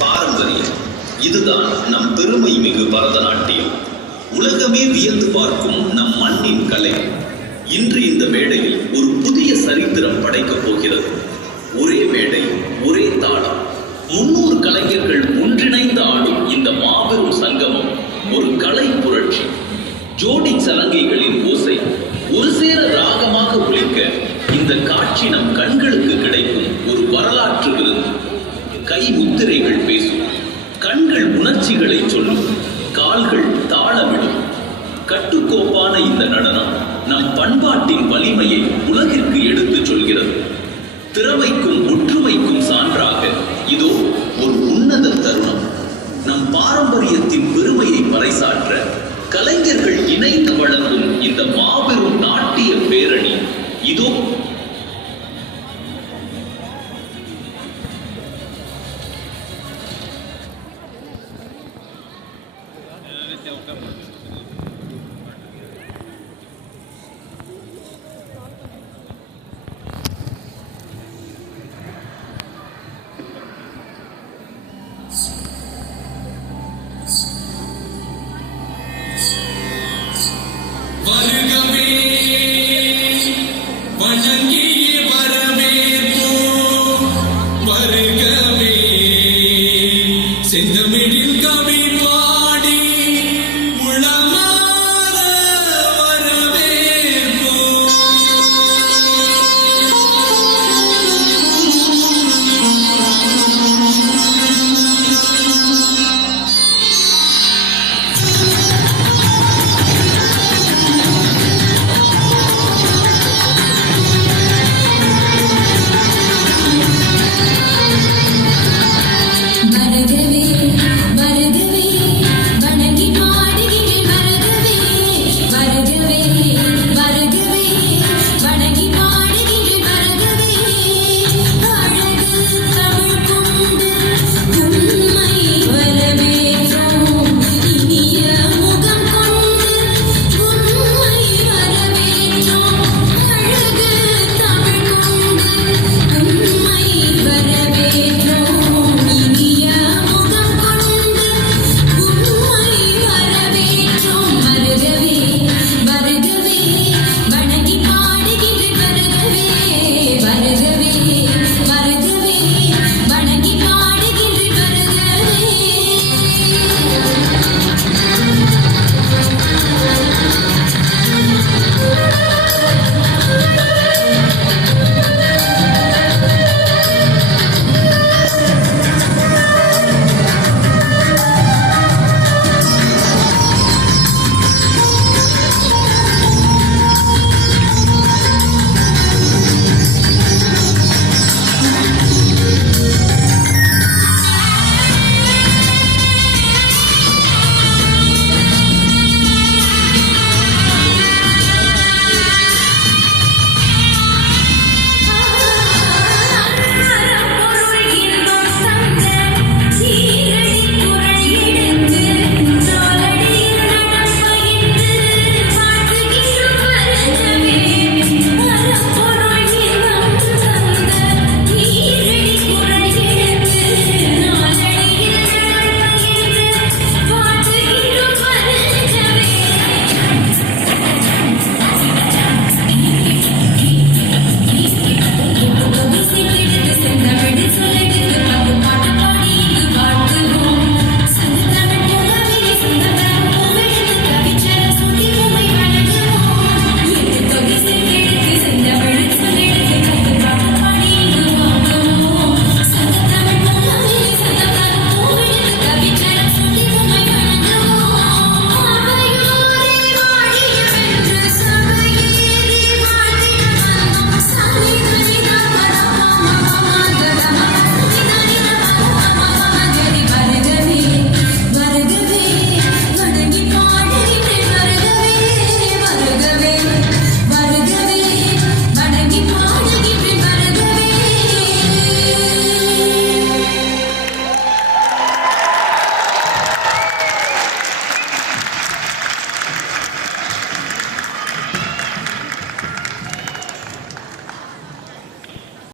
பாரம்பரியம், இதுதான் நம் பெருமை மிகு பரதநாட்டியம். உலகமே வியந்து பார்க்கும் நம் மண்ணின் கலை இன்று இந்த மேடையில் ஒரு புதிய சரித்திரம் படைக்கப் போகிறது. ஒரே மேடை, ஒரே தாளம், 300 கலைஞர்கள் ஒன்றிணைந்து ஆடும் இந்த மாபெரும் சங்கமம் ஒரு கலை புரட்சி. ஜோடி சலங்கைகளின் ஓசை ஒரு சேர ராகமாக ஒலிக்க இந்த காட்சி நம் கண்களுக்கு கிடைக்கும் ஒரு வரலாற்று விருந்து. கை முத்திரைகள் பேசும், கண்கள் உணர்ச்சிகளை சொல்லும், கால்கள் தாளமிடும். கட்டுக்கோப்பான இந்த நடனம் நம் பண்பாட்டின் வலிமையை உலகிற்கு எடுத்துச் சொல்கிறது. திறமைக்கும் ஒற்றுமைக்கும் சான்றாக இதோ ஒரு உன்னத தருணம். நம் பாரம்பரியத்தின் பெருமையை பறைசாற்ற கலைஞர்கள் இணைந்து வழங்கும் இந்த மாபெரும் நாட்டிய பேரணி இதோ